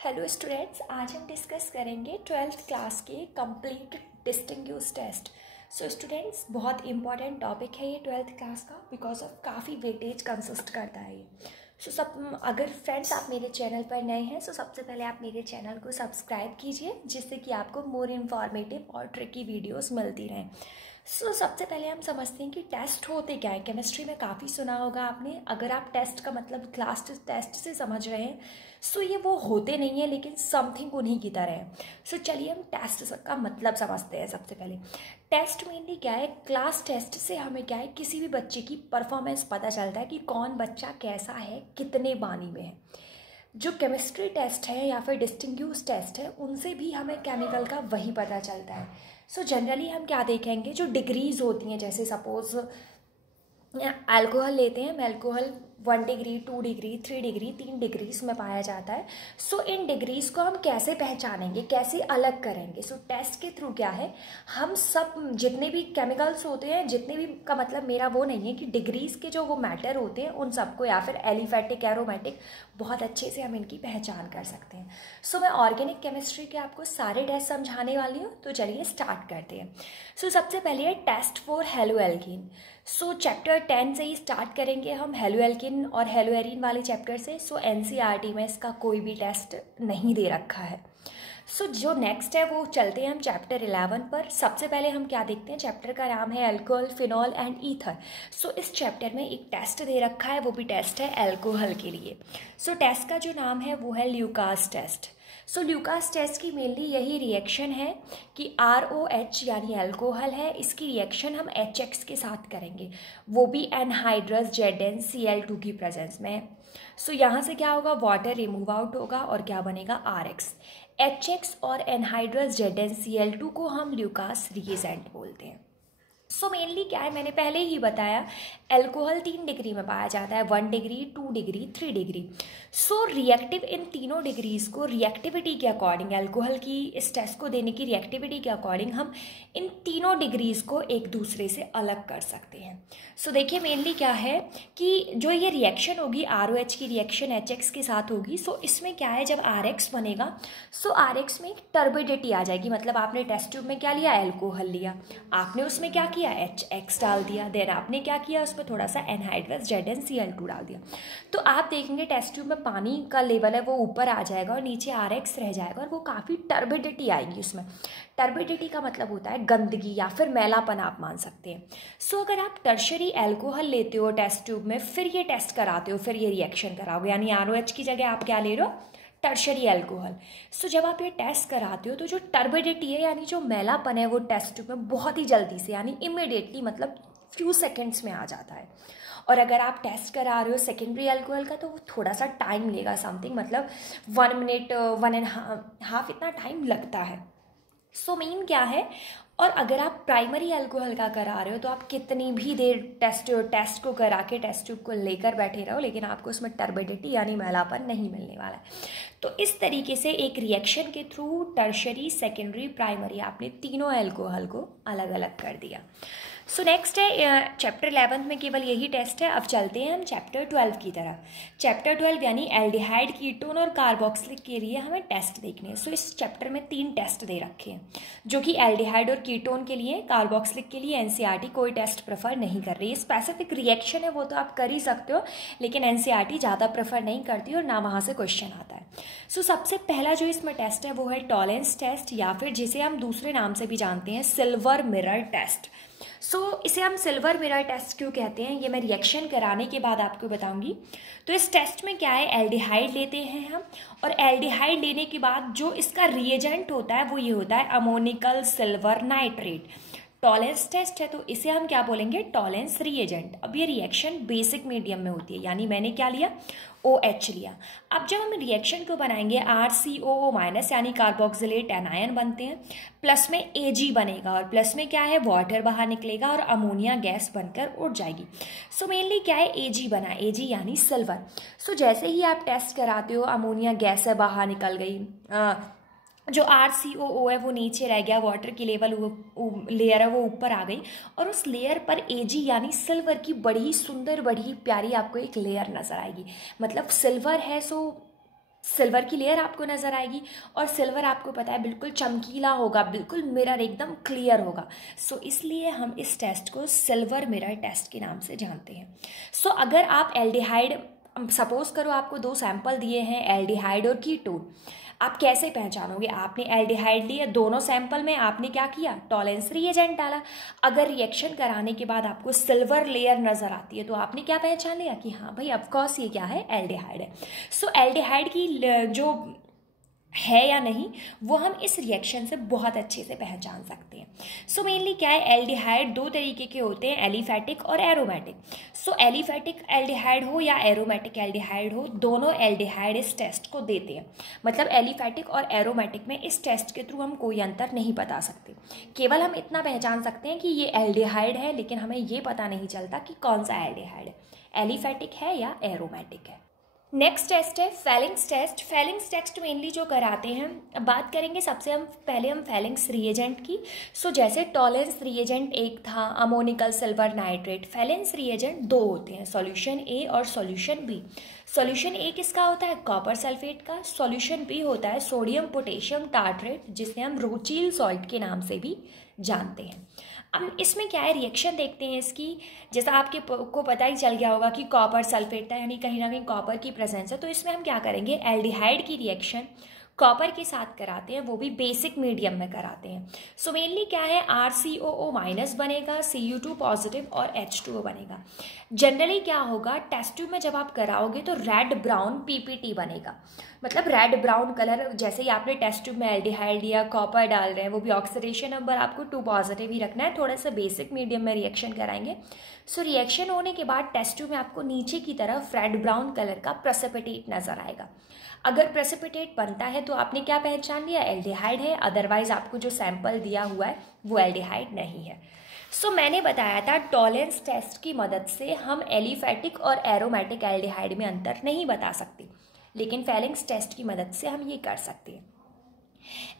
Hello students, आज हम discuss करेंगे 12th क्लास के complete distinguished test. So students, बहुत इंपॉर्टेंट टॉपिक है ये 12th क्लास का, बिकॉज ऑफ काफ़ी वेटेज कंसिस्ट करता है ये। अगर फ्रेंड्स आप मेरे चैनल पर नए हैं तो सबसे पहले आप मेरे चैनल को सब्सक्राइब कीजिए, जिससे कि आपको मोर इन्फॉर्मेटिव और ट्रिकी वीडियोस मिलती रहें। सबसे पहले हम समझते हैं कि टेस्ट होते क्या है। केमिस्ट्री में काफ़ी सुना होगा आपने। अगर आप टेस्ट का मतलब क्लास टेस्ट से समझ रहे हैं, ये वो होते नहीं है, लेकिन समथिंग उन्हीं की तरह है। चलिए हम टेस्ट का मतलब समझते हैं। सबसे पहले टेस्ट मेनली क्या है, क्लास टेस्ट से हमें क्या है, किसी भी बच्चे की परफॉर्मेंस पता चलता है कि कौन बच्चा कैसा है, कितने बानी में है। जो केमिस्ट्री टेस्ट है या फिर डिस्टिंग्विश्ड टेस्ट है, उनसे भी हमें केमिकल का वही पता चलता है। जनरली हम क्या देखेंगे, जो डिग्रीज होती हैं, जैसे सपोज अल्कोहल लेते हैं, हम alcohol 1 degree 2 degree 3 degree 3 degrees में पाया जाता है। इन डिग्रीज को हम कैसे पहचानेंगे, कैसे अलग करेंगे। टेस्ट के थ्रू क्या है, हम सब जितने भी केमिकल्स होते हैं, जितने भी का मतलब मेरा वो नहीं है कि डिग्रीज के जो वो मैटर होते हैं उन सबको, या फिर एलिफेटिक एरोमेटिक, बहुत अच्छे से हम इनकी पहचान कर सकते हैं। मैं ऑर्गेनिक केमिस्ट्री के आपको सारे टेस्ट समझाने वाली हूँ। तो चलिए स्टार्ट करते हैं। सबसे पहले है टेस्ट फॉर हेलोएल्कीन। चैप्टर 10 से ही स्टार्ट करेंगे हम, हेलोएल्कीन और हेलोएरीन वाले चैप्टर से। एनसीईआरटी में इसका कोई भी टेस्ट नहीं दे रखा है। जो नेक्स्ट है वो चलते हैं हम चैप्टर 11 पर। सबसे पहले हम क्या देखते हैं, चैप्टर का नाम है अल्कोहल, फिनॉल एंड ईथर। इस चैप्टर में एक टेस्ट दे रखा है, वो भी टेस्ट है अल्कोहल के लिए। टेस्ट का जो नाम है वो है ल्यूकास टेस्ट। ल्यूकास टेस्ट की मेनली यही रिएक्शन है कि ROH यानी अल्कोहल है, इसकी रिएक्शन हम HX के साथ करेंगे, वो भी एनहाइड्रस ZnCl2 की प्रेजेंस में। यहाँ से क्या होगा, वाटर रिमूव आउट होगा और क्या बनेगा, RX। HX और एनहाइड्रस ZnCl2 को हम ल्यूकास रिएजेंट बोलते हैं। मेनली क्या है, मैंने पहले ही बताया, अल्कोहल 3 डिग्री में पाया जाता है, 1 डिग्री 2 डिग्री 3 डिग्री। रिएक्टिव इन तीनों डिग्रीज को रिएक्टिविटी के अकॉर्डिंग, अल्कोहल की इस टेस्ट को देने की रिएक्टिविटी के अकॉर्डिंग हम इन तीनों डिग्रीज को एक दूसरे से अलग कर सकते हैं। देखिए मेनली क्या है कि जो ये रिएक्शन होगी, ROH की रिएक्शन HX के साथ होगी। इसमें क्या है, जब RX बनेगा, RX में एक टर्बिडिटी आ जाएगी। मतलब आपने टेस्ट ट्यूब में क्या लिया, अल्कोहल लिया, आपने उसमें क्या किया, HX डाल दिया, देन आपने क्या किया, उसमें थोड़ा सा एनहाइड्रस ZnCl2 डाल दिया। तो आप देखेंगे टेस्ट ट्यूब में पानी का लेवल है वो ऊपर आ जाएगा और नीचे RX रह जाएगा, और वो काफ़ी टर्बिडिटी आएगी उसमें। टर्बिडिटी का मतलब होता है गंदगी या फिर मैलापन, आप मान सकते हैं। अगर आप टर्शरी अल्कोहल लेते हो टेस्ट ट्यूब में, फिर ये टेस्ट कराते हो, फिर ये रिएक्शन कराओगे, यानी ROH की जगह आप क्या ले रहे हो, टर्शरी अल्कोहल। जब आप ये टेस्ट कराते हो तो जो टर्बिडिटी है यानी जो मैलापन है, वो टेस्ट ट्यूब में बहुत ही जल्दी से, यानी इमिडिएटली, मतलब फ्यू सेकेंड्स में आ जाता है। और अगर आप टेस्ट करा रहे हो सेकेंडरी अल्कोहल का, तो वो थोड़ा सा टाइम लेगा, समथिंग मतलब 1 मिनट 1.5 इतना टाइम लगता है। मेन क्या है, और अगर आप प्राइमरी अल्कोहल का करा रहे हो तो आप कितनी भी देर टेस्ट को करा के टेस्ट ट्यूब को लेकर बैठे रहो, लेकिन आपको उसमें टर्बिडिटी यानी मैलापन नहीं मिलने वाला है। तो इस तरीके से एक रिएक्शन के थ्रू टर्शरी, सेकेंडरी, प्राइमरी, आपने तीनों अल्कोहल को अलग अलग कर दिया। नेक्स्ट है चैप्टर 11 में केवल यही टेस्ट है। अब चलते हैं हम चैप्टर 12 की तरफ। चैप्टर 12 यानी एल्डिहाइड, कीटोन और कार्बोक्सिलिक के लिए हमें टेस्ट देखने हैं। इस चैप्टर में 3 टेस्ट दे रखे हैं, जो कि एल्डिहाइड और कीटोन के लिए, कार्बोक्सिलिक के लिए एनसीईआरटी कोई टेस्ट प्रेफर नहीं कर रही है। स्पेसिफिक रिएक्शन है वो तो आप कर ही सकते हो, लेकिन एनसीईआरटी ज़्यादा प्रेफर नहीं करती और ना वहाँ से क्वेश्चन आता है। सबसे पहला जो इसमें टेस्ट है वो है टॉलेंस टेस्ट, या फिर जिसे हम दूसरे नाम से भी जानते हैं, सिल्वर मिरर टेस्ट। इसे हम सिल्वर मिरर टेस्ट क्यों कहते हैं, ये मैं रिएक्शन कराने के बाद आपको बताऊंगी। तो इस टेस्ट में क्या है, एल्डिहाइड लेते हैं हम, और एल्डिहाइड लेने के बाद जो इसका रिएजेंट होता है वो ये होता है ammoniacal silver nitrate. Tollens test है तो इसे हम क्या बोलेंगे, टॉलेंस रिएजेंट। अब ये रिएक्शन बेसिक मीडियम में होती है, यानी मैंने क्या लिया, OH लिया। अब जब हम रिएक्शन को बनाएंगे, RCOO- यानी कार्बोक्सिलेट एनायन बनते हैं, प्लस में Ag बनेगा, और प्लस में क्या है, वाटर बाहर निकलेगा और अमोनिया गैस बनकर उड़ जाएगी। मेनली क्या है, Ag बना, Ag यानी सिल्वर। जैसे ही आप टेस्ट कराते हो, अमोनिया गैस है बाहर निकल गई, जो RCOO है वो नीचे रह गया, वाटर की लेवल लेयर है वो ऊपर आ गई, और उस लेयर पर Ag यानी सिल्वर की बड़ी सुंदर, बड़ी प्यारी आपको एक लेयर नजर आएगी। मतलब सिल्वर है, सिल्वर की लेयर आपको नज़र आएगी, और सिल्वर आपको पता है बिल्कुल चमकीला होगा, बिल्कुल मिरर एकदम क्लियर होगा। सो इसलिए हम इस टेस्ट को सिल्वर मिरर टेस्ट के नाम से जानते हैं। सो अगर आप एल्डिहाइड, सपोज करो आपको दो सैंपल दिए हैं, एल्डिहाइड और कीटोन, आप कैसे पहचानोगे? आपने एल्डिहाइड लिया, दोनों सैंपल में आपने क्या किया? टॉलेंस रिएजेंट डाला। अगर रिएक्शन कराने के बाद आपको सिल्वर लेयर नज़र आती है तो आपने क्या पहचान लिया कि हाँ भाई ऑफकोर्स ये क्या है? एल्डिहाइड है। सो एल्डिहाइड की जो है या नहीं वो हम इस रिएक्शन से बहुत अच्छे से पहचान सकते हैं। सो मेनली क्या है, एल्डिहाइड दो तरीके के होते हैं, एलिफैटिक और एरोमेटिक। सो एलिफैटिक एल्डिहाइड हो या एरोमेटिक एल्डिहाइड हो, दोनों एल्डिहाइड इस टेस्ट को देते हैं। मतलब एलिफैटिक और एरोमेटिक में इस टेस्ट के थ्रू हम कोई अंतर नहीं बता सकते, केवल हम इतना पहचान सकते हैं कि ये एल्डिहाइड है, लेकिन हमें ये पता नहीं चलता कि कौन सा एल्डिहाइड है, एलिफैटिक है या एरोमेटिक है। नेक्स्ट टेस्ट है Fehling's test. Fehling's test mainly जो कराते हैं, अब बात करेंगे सबसे पहले हम फेलिंग्स रिएजेंट की। सो जैसे टॉलेंस रिएजेंट एक था, ammoniacal silver nitrate. Fehling's reagent दो होते हैं, सॉल्यूशन ए और सॉल्यूशन बी। सॉल्यूशन ए किसका होता है? कॉपर सल्फेट का। सॉल्यूशन बी होता है सोडियम पोटेशियम टार्ट्रेट, जिसे हम रोचील सॉल्ट के नाम से भी जानते हैं। अब इसमें क्या है, रिएक्शन देखते हैं इसकी। जैसा आपके को पता ही चल गया होगा कि कॉपर सल्फेट था, यानी कहीं ना कहीं कॉपर की प्रेजेंस है। तो इसमें हम क्या करेंगे, एल्डिहाइड की रिएक्शन कॉपर के साथ कराते हैं, वो भी बेसिक मीडियम में कराते हैं। सो मेनली क्या है, RCOO माइनस बनेगा, Cu2 पॉजिटिव और H2O बनेगा। जनरली क्या होगा, टेस्ट ट्यूब में जब आप कराओगे तो रेड ब्राउन PPT बनेगा। मतलब रेड ब्राउन कलर, जैसे ही आपने टेस्ट ट्यूब में एल्डिहाइड या कॉपर डाल रहे हैं, वो भी ऑक्सीडेशन नंबर आपको 2 पॉजिटिव ही रखना है, थोड़ा सा बेसिक मीडियम में रिएक्शन कराएंगे। सो रिएक्शन होने के बाद टेस्ट ट्यूब में आपको नीचे की तरफ रेड ब्राउन कलर का प्रेसिपिटेट नजर आएगा। अगर प्रेसिपिटेट बनता है तो आपने क्या पहचान लिया, एल्डिहाइड है। अदरवाइज आपको जो सैंपल दिया हुआ है वो एल्डिहाइड नहीं है। सो मैंने बताया था टॉलेंस टेस्ट की मदद से हम एलिफैटिक और एरोमेटिक एल्डिहाइड में अंतर नहीं बता सकते, लेकिन फेलिंग्स टेस्ट की मदद से हम ये कर सकते हैं।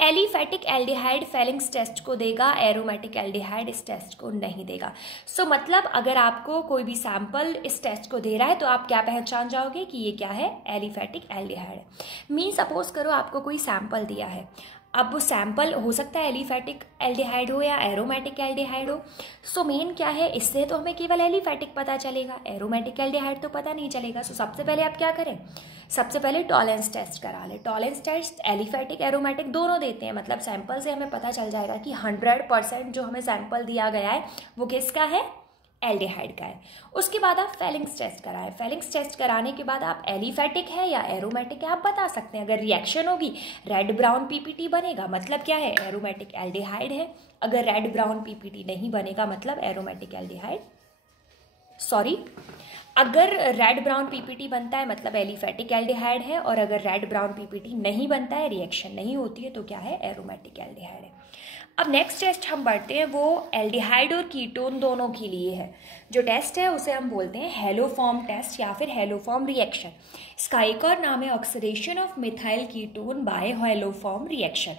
एलिफैटिक एल्डिहाइड फेलिंग्स टेस्ट को देगा, एरोमेटिक एल्डिहाइड इस टेस्ट को नहीं देगा। सो मतलब अगर आपको कोई भी सैंपल इस टेस्ट को दे रहा है तो आप क्या पहचान जाओगे कि ये क्या है, एलिफैटिक एल्डिहाइड है। मीन सपोज करो आपको कोई सैंपल दिया है, अब वो सैंपल हो सकता है एलिफैटिक एल्डिहाइड हो या एरोमेटिक एल्डिहाइड हो। सो मेन क्या है, इससे तो हमें केवल एलिफैटिक पता चलेगा, एरोमेटिक एल्डिहाइड तो पता नहीं चलेगा। सो सबसे पहले आप क्या करें, सबसे पहले टॉलेंस टेस्ट करा ले। टॉलेंस टेस्ट एलिफैटिक एरोमेटिक दोनों देते हैं, मतलब सैंपल से हमें पता चल जाएगा कि 100% जो हमें सैंपल दिया गया है वो किसका है, एल्डिहाइड का है। उसके बाद आप फेलिंग्स टेस्ट कराएं। फेलिंग्स टेस्ट कराने के बाद आप एलिफैटिक है या एरोमेटिक है आप बता सकते हैं। अगर रिएक्शन होगी रेड ब्राउन PPT बनेगा, मतलब क्या है, एरोमेटिक एल्डिहाइड है। अगर रेड ब्राउन PPT नहीं बनेगा मतलब एरोमेटिक एल्डिहाइड, सॉरी, अगर रेड ब्राउन PPT बनता है मतलब एलिफैटिक एल्डिहाइड है, और अगर रेड ब्राउन PPT नहीं बनता है, रिएक्शन नहीं होती है, तो क्या है, एरोमेटिक एल्डिहाइड है। अब नेक्स्ट टेस्ट हम बढ़ते हैं, वो एल्डिहाइड और कीटोन दोनों के लिए है। जो टेस्ट है उसे हम बोलते हैं हेलोफॉर्म टेस्ट या फिर हेलोफॉर्म रिएक्शन। इसका एक और नाम है oxidation of methyl ketone by haloform reaction.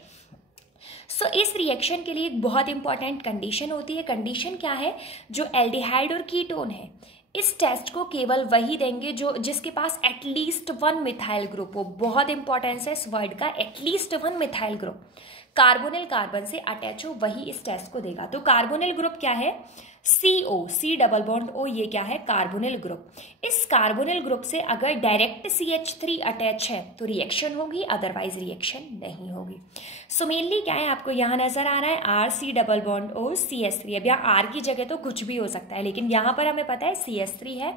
So इस रिएक्शन के लिए एक बहुत इंपॉर्टेंट कंडीशन होती है। कंडीशन क्या है, जो एल्डिहाइड और कीटोन है इस टेस्ट को केवल वही देंगे जो जिसके पास एटलीस्ट 1 मिथाइल ग्रुप हो। बहुत इंपॉर्टेंस है इस वर्ड का, at least 1 methyl group, carbonyl carbon से अटैच हो, वही इस टेस्ट को देगा। तो कार्बोनिल ग्रुप क्या है, CO, C double bond O, ये क्या है, कार्बोनिल ग्रुप। इस कार्बोनिल ग्रुप से अगर डायरेक्ट CH3 अटैच है तो रिएक्शन होगी, अदरवाइज रिएक्शन नहीं होगी। सो मेनली क्या है, आपको यहाँ नजर आ रहा है RC double bond O CH3। अब यहाँ R की जगह तो कुछ भी हो सकता है, लेकिन यहाँ पर हमें पता है CH3 है,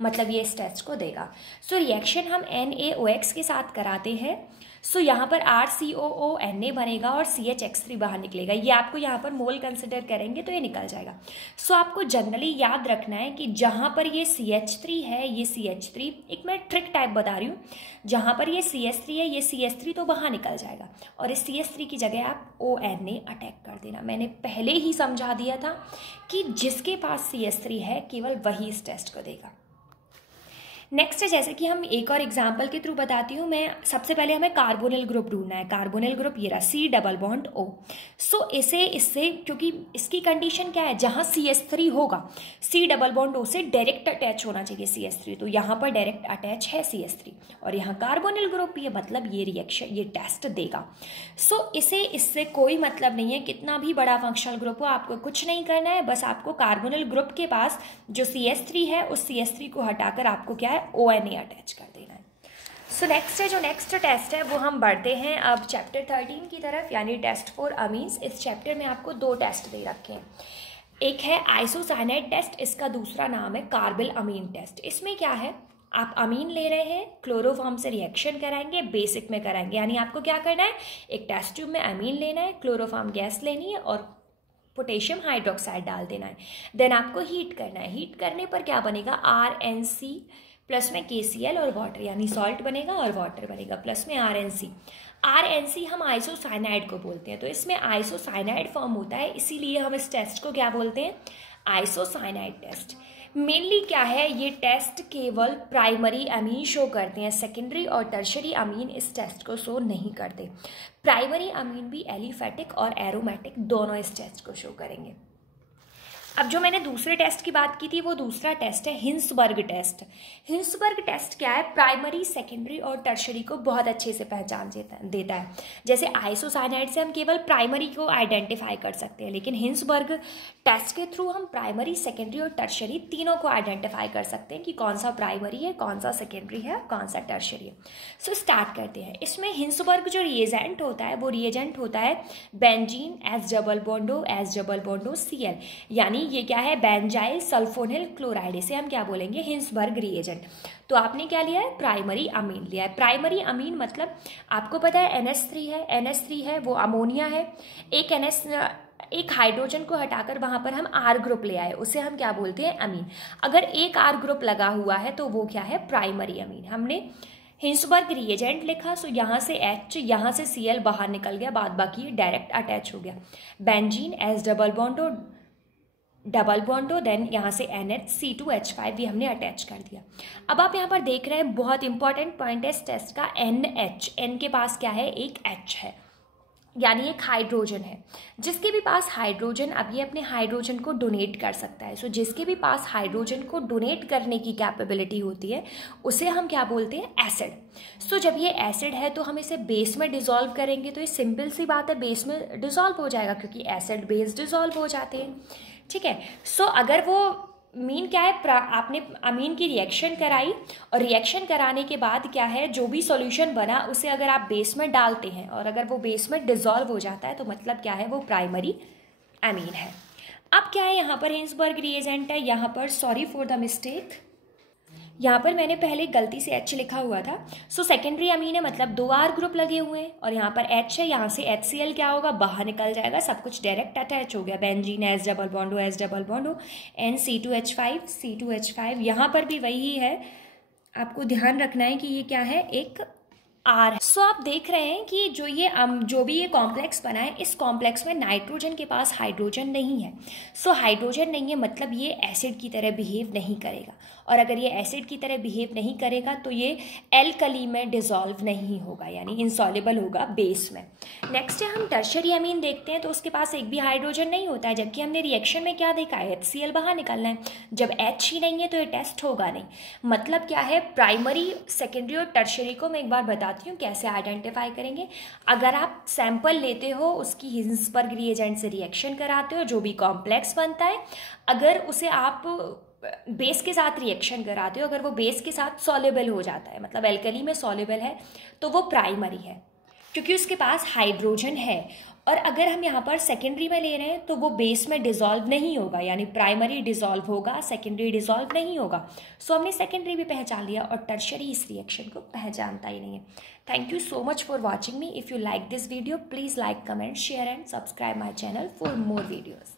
मतलब ये इस टेस्ट को देगा। सो रिएक्शन हम NaOH के साथ कराते हैं। सो यहाँ पर RCOO Na बनेगा और CHX3 बाहर निकलेगा। ये आपको यहाँ पर मोल कंसिडर करेंगे तो ये निकल जाएगा। सो आपको जनरली याद रखना है कि जहाँ पर ये CH3 है, ये CH3, एक मैं ट्रिक टाइप बता रही हूँ, जहाँ पर ये CH3 है, ये CH3 तो बाहर निकल जाएगा, और इस CH3 की जगह आप ONA अटैक कर देना। मैंने पहले ही समझा दिया था कि जिसके पास CH3 है केवल वही इस टेस्ट को देगा। नेक्स्ट है, जैसे कि हम एक और एग्जांपल के थ्रू बताती हूँ मैं। सबसे पहले हमें कार्बोनिल ग्रुप ढूंढना है। कार्बोनिल ग्रुप ये रहा, C डबल बॉन्ड O। सो इससे क्योंकि इसकी कंडीशन क्या है, जहाँ CH3 होगा C डबल बॉन्ड O से डायरेक्ट अटैच होना चाहिए CH3, तो यहाँ पर डायरेक्ट अटैच है CH3 और यहाँ कार्बोनिल ग्रुप भी है, मतलब ये रिएक्शन, ये टेस्ट देगा। सो इससे कोई मतलब नहीं है, कितना भी बड़ा फंक्शनल ग्रुप हो, आपको कुछ नहीं करना है, बस आपको कार्बोनिल ग्रुप के पास जो CH3 है उस CH3 को हटाकर आपको क्या है ONA अटैच कर देना है। सो नेक्स्ट है, जो नेक्स्ट टेस्ट है वो हम बढ़ते हैं अब चैप्टर 13 की तरफ, यानी टेस्ट फॉर अमीन्स। इस चैप्टर में आपको 2 टेस्ट दे रखे हैं। एक है आइसोसाइनाइड टेस्ट, इसका दूसरा नाम है कार्बिल अमीन टेस्ट। इसमें क्या है, आप अमीन ले रहे हैं, क्लोरोफॉर्म से रिएक्शन कराएंगे, बेसिक में कराएंगे, यानी आपको क्या करना है, एक टेस्ट ट्यूब में अमीन लेना है, क्लोरोफॉर्म गैस लेनी है और पोटेशियम हाइड्रोक्साइड डाल देना है। देन आपको हीट करना है। हीट करने पर क्या बनेगा, RNC प्लस में KCl और वाटर, यानी सॉल्ट बनेगा और वाटर बनेगा, प्लस में RNC हम आइसोसाइनाइड को बोलते हैं, तो इसमें आइसोसाइनाइड फॉर्म होता है, इसीलिए हम इस टेस्ट को क्या बोलते हैं, आइसोसाइनाइड टेस्ट। मेनली क्या है, ये टेस्ट केवल प्राइमरी अमीन शो करते हैं, सेकेंडरी और टर्शरी अमीन इस टेस्ट को शो नहीं करते। प्राइमरी अमीन भी एलिफेटिक और एरोमेटिक दोनों इस टेस्ट को शो करेंगे। अब जो मैंने दूसरे टेस्ट की बात की थी वो दूसरा टेस्ट है हिंसबर्ग टेस्ट। हिंसबर्ग टेस्ट क्या है, प्राइमरी, सेकेंडरी और टर्शरी को बहुत अच्छे से पहचान देता है। जैसे आइसोसाइनाइड से हम केवल प्राइमरी को आइडेंटिफाई कर सकते हैं, लेकिन हिंसबर्ग टेस्ट के थ्रू हम प्राइमरी, सेकेंडरी और टर्शरी तीनों को आइडेंटिफाई कर सकते हैं कि कौन सा प्राइमरी है, कौन सा सेकेंडरी है, कौन सा टर्शरी है। सो स्टार्ट करते हैं। इसमें हिंसबर्ग जो रिएजेंट होता है वो रिएजेंट होता है बेंजीन H डबल बॉन्डो Cl, यानी ये क्या है, बेंजाइल सल्फोनिल क्लोराइड, इसे हम क्या बोलेंगे, हिंसबर्ग रिएजेंट। तो आपने क्या लिया है, प्राइमरी अमीन लिया है। प्राइमरी अमीन मतलब आपको पता है NH3 है वो अमोनिया है, एक हाइड्रोजन को हटाकर वहां पर हम R ग्रुप ले आए, उसे हम क्या बोलते हैं, अमीन। अगर एक R ग्रुप लगा हुआ है तो वो क्या है, प्राइमरी अमीन। हमने हिंसबर्ग रिएजेंट लिखा, सो यहाँ से H, यहाँ से Cl बाहर निकल गया, बाद बाकी डायरेक्ट अटैच हो गया। बेंजीन H डबल बॉन्डो देन यहाँ से NH C2H5 भी हमने अटैच कर दिया। अब आप यहाँ पर देख रहे हैं, बहुत इंपॉर्टेंट पॉइंट है इस टेस्ट का, NH, N के पास क्या है, एक H है, यानी एक हाइड्रोजन है। जिसके भी पास हाइड्रोजन, अब ये अपने हाइड्रोजन को डोनेट कर सकता है। सो जिसके भी पास हाइड्रोजन को डोनेट करने की कैपेबिलिटी होती है उसे हम क्या बोलते हैं, एसिड। सो जब ये एसिड है तो हम इसे बेस में डिसॉल्व करेंगे, तो ये सिंपल सी बात है, बेस में डिसॉल्व हो जाएगा, क्योंकि एसिड बेस डिसॉल्व हो जाते हैं। ठीक है। सो अगर वो मीन क्या है, आपने अमीन की रिएक्शन कराई और रिएक्शन कराने के बाद क्या है, जो भी सॉल्यूशन बना उसे अगर आप बेस में डालते हैं और अगर वो बेस में डिसॉल्व हो जाता है तो मतलब क्या है, वो प्राइमरी अमीन है। अब क्या है, यहाँ पर हिंसबर्ग रिएजेंट है, यहाँ पर सॉरी फॉर द मिस्टेक, यहाँ पर मैंने पहले गलती से H लिखा हुआ था। सो सेकेंडरी अमीन है, मतलब 2 R ग्रुप लगे हुए हैं और यहाँ पर H है, यहाँ से HCl क्या होगा, बाहर निकल जाएगा, सब कुछ डायरेक्ट अटैच हो गया। Benzene H double बॉन्डो N C2H5, यहाँ पर भी वही है, आपको ध्यान रखना है कि ये क्या है, एक R है। सो आप देख रहे हैं कि जो भी ये कॉम्प्लेक्स बना है, इस कॉम्प्लेक्स में नाइट्रोजन के पास हाइड्रोजन नहीं है। सो हाइड्रोजन नहीं है मतलब ये एसिड की तरह बिहेव नहीं करेगा, और अगर ये एसिड की तरह बिहेव नहीं करेगा तो ये एल्कली में डिसॉल्व नहीं होगा, यानी इंसॉल्युबल होगा बेस में। नेक्स्ट है, हम टर्शरी अमीन देखते हैं, तो उसके पास एक भी हाइड्रोजन नहीं होता है, जबकि हमने रिएक्शन में क्या देखा है, HCl बाहर निकलना है। जब H ही नहीं है तो ये टेस्ट होगा नहीं। मतलब क्या है, प्राइमरी, सेकेंडरी और टर्शरी को मैं एक बार बताती हूँ कैसे आइडेंटिफाई करेंगे। अगर आप सैंपल लेते हो, उसकी हिंसबर्ग रिएजेंट से रिएक्शन कराते हो, जो भी कॉम्प्लेक्स बनता है, अगर उसे आप बेस के साथ रिएक्शन कराते हो, अगर वो बेस के साथ सॉल्युबल हो जाता है, मतलब एल्कली में सॉल्युबल है, तो वो प्राइमरी है क्योंकि उसके पास हाइड्रोजन है। और अगर हम यहाँ पर सेकेंडरी में ले रहे हैं तो वो बेस में डिसॉल्व नहीं होगा, यानी प्राइमरी डिसॉल्व होगा, सेकेंडरी डिसॉल्व नहीं होगा। सो हमने सेकेंडरी भी पहचान लिया और टर्शरी इस रिएक्शन को पहचानता ही नहीं है। Thank you so much for watching me. If you like this video, please like, comment, share and subscribe my channel for more videos.